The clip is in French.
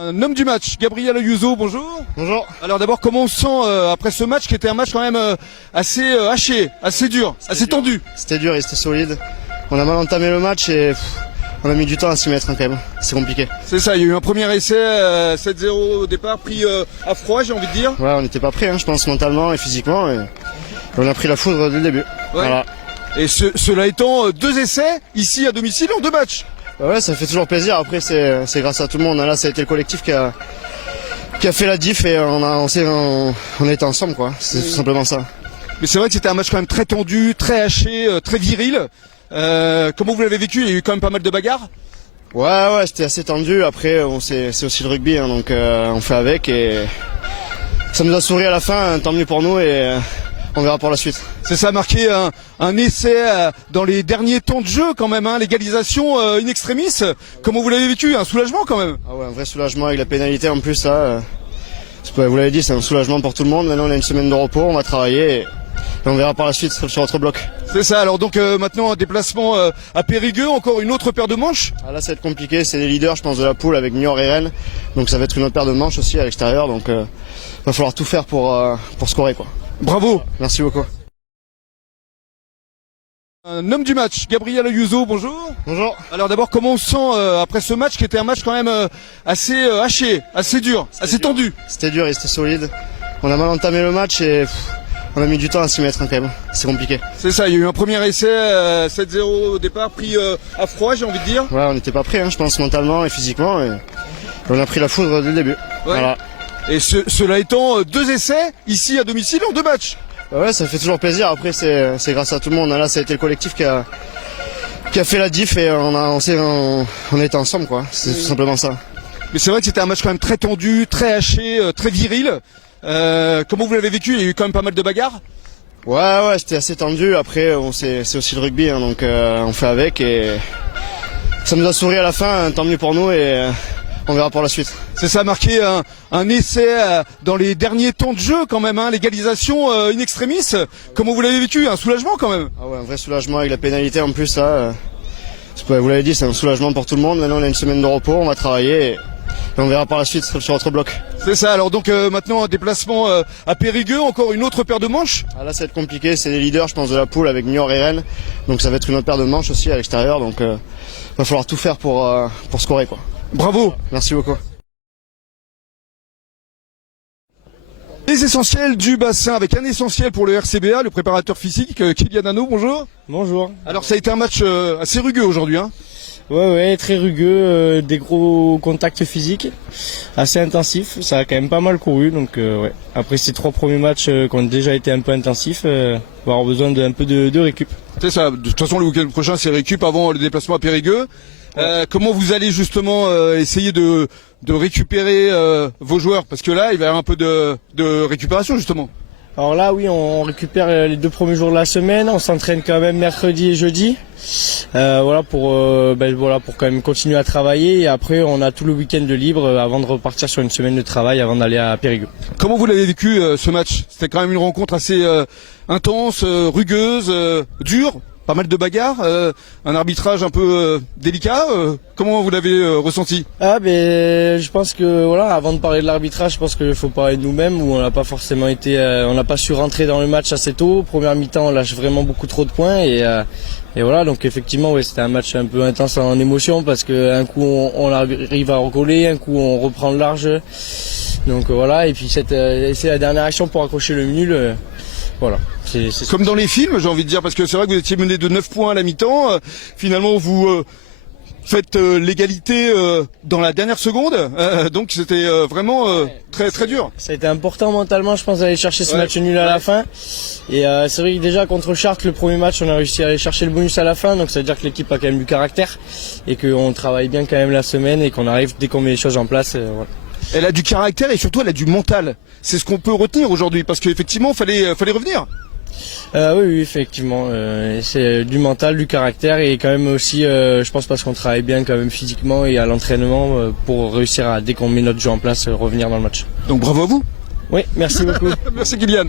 Un homme du match, Gabriel Ayuso, bonjour. Bonjour. Alors d'abord, comment on se sent après ce match qui était un match quand même assez haché, assez dur, assez tendu? C'était dur et c'était solide. On a mal entamé le match et on a mis du temps à s'y mettre quand même. C'est compliqué. C'est ça, il y a eu un premier essai, 7-0 au départ, pris à froid, j'ai envie de dire. Ouais, on n'était pas prêts, je pense, mentalement et physiquement. Et on a pris la foudre dès le début. Ouais. Voilà. Et cela étant, 2 essais ici à domicile en 2 matchs. Ouais, ça fait toujours plaisir. Après, c'est grâce à tout le monde. Là, ça a été le collectif qui a fait la diff et on était ensemble, quoi. C'est tout simplement ça. Mais c'est vrai que c'était un match quand même très tendu, très haché, très viril. Comment vous l'avez vécu? Il y a eu quand même pas mal de bagarres. Ouais, c'était assez tendu. Après, c'est aussi le rugby, donc on fait avec et ça nous a souri à la fin. Tant mieux pour nous et on verra pour la suite. C'est ça, marqué un essai dans les derniers temps de jeu quand même, l'égalisation in extremis. Comment vous l'avez vécu? Un soulagement quand même. Ah ouais, un vrai soulagement avec la pénalité en plus, là. Vous l'avez dit, c'est un soulagement pour tout le monde. Maintenant, on a une semaine de repos, on va travailler et on verra par la suite sur notre bloc. C'est ça, alors donc maintenant un déplacement à Périgueux, encore une autre paire de manches. Ah là, ça va être compliqué, c'est les leaders, je pense, de la poule avec Niort et Rennes. Donc ça va être une autre paire de manches aussi à l'extérieur, donc va falloir tout faire pour scorer, quoi. Bravo. Merci beaucoup. Un homme du match, Gabriel Ayuso, bonjour. Bonjour. Alors d'abord, comment on se sent après ce match qui était un match quand même assez haché, assez dur, assez tendu? C'était dur et c'était solide. On a mal entamé le match et on a mis du temps à s'y mettre quand même. C'est compliqué. C'est ça, il y a eu un premier essai, 7-0 au départ, pris à froid, j'ai envie de dire. Ouais, on n'était pas prêts, je pense, mentalement et physiquement. Et on a pris la foudre dès le début. Ouais. Voilà. Et cela étant, 2 essais ici à domicile en 2 matchs. Ouais, ça fait toujours plaisir. Après, c'est grâce à tout le monde. Là, ça a été le collectif qui a fait la diff et on était ensemble, quoi. C'est tout simplement ça. Mais c'est vrai que c'était un match quand même très tendu, très haché, très viril. Comment vous l'avez vécu? Il y a eu quand même pas mal de bagarres. Ouais, c'était assez tendu. Après, c'est aussi le rugby, donc on fait avec et ça nous a souri à la fin. Tant mieux pour nous et on verra pour la suite. C'est ça, marqué un essai dans les derniers temps de jeu quand même, l'égalisation in extremis. Comment vous l'avez vécu? Un soulagement quand même. Ah ouais, un vrai soulagement avec la pénalité en plus, là. Vous l'avez dit, c'est un soulagement pour tout le monde. Maintenant, on a une semaine de repos, on va travailler et on verra par la suite sur notre bloc. C'est ça, alors donc maintenant un déplacement à Périgueux, encore une autre paire de manches. Ah là, ça va être compliqué, c'est les leaders, je pense, de la poule avec Niort et Rennes. Donc ça va être une autre paire de manches aussi à l'extérieur, donc va falloir tout faire pour scorer, quoi. Bravo. Merci beaucoup. Les essentiels du bassin avec un essentiel pour le RCBA, le préparateur physique, Kylian Hano, bonjour. Bonjour. Alors ça a été un match assez rugueux aujourd'hui. Ouais, très rugueux, des gros contacts physiques, assez intensifs, ça a quand même pas mal couru, donc ouais. Après ces 3 premiers matchs qui ont déjà été un peu intensifs, on va avoir besoin d'un peu de récup. C'est ça, de toute façon le week-end prochain c'est récup avant le déplacement à Périgueux. Comment vous allez justement essayer de récupérer vos joueurs? Parce que là il va y avoir un peu de récupération justement. Alors là oui, on récupère les 2 premiers jours de la semaine, on s'entraîne quand même mercredi et jeudi. Voilà pour quand même continuer à travailler et après on a tout le week-end de libre avant de repartir sur une semaine de travail avant d'aller à Périgueux. Comment vous l'avez vécu ce match? C'était quand même une rencontre assez intense, rugueuse, dure, pas mal de bagarres, un arbitrage un peu délicat. Comment vous l'avez ressenti? Je pense que voilà, avant de parler de l'arbitrage, je pense qu'il faut parler de nous-mêmes où on n'a pas forcément été, on n'a pas su rentrer dans le match assez tôt. Première mi-temps, on lâche vraiment beaucoup trop de points et voilà, donc effectivement, ouais, c'était un match un peu intense en émotion parce que un coup on arrive à recoller, un coup on reprend le large. Donc voilà, et puis c'est la dernière action pour accrocher le nul. Voilà. C'est comme dans les films, j'ai envie de dire, parce que c'est vrai que vous étiez mené de 9 points à la mi-temps. Finalement, vous faites l'égalité dans la dernière seconde. Donc c'était vraiment très très dur. Ça a été important mentalement, je pense, d'aller chercher ce match nul à la fin. Et c'est vrai que déjà contre Chartres, le premier match, on a réussi à aller chercher le bonus à la fin. Donc ça veut dire que l'équipe a quand même du caractère et qu'on travaille bien quand même la semaine et qu'on arrive dès qu'on met les choses en place. Voilà. Elle a du caractère et surtout elle a du mental. C'est ce qu'on peut retenir aujourd'hui parce qu'effectivement fallait revenir. Oui, effectivement. C'est du mental, du caractère et quand même aussi, je pense parce qu'on travaille bien quand même physiquement et à l'entraînement pour réussir à, dès qu'on met notre jeu en place, revenir dans le match. Donc bravo à vous. Oui, merci beaucoup. Merci Kylian.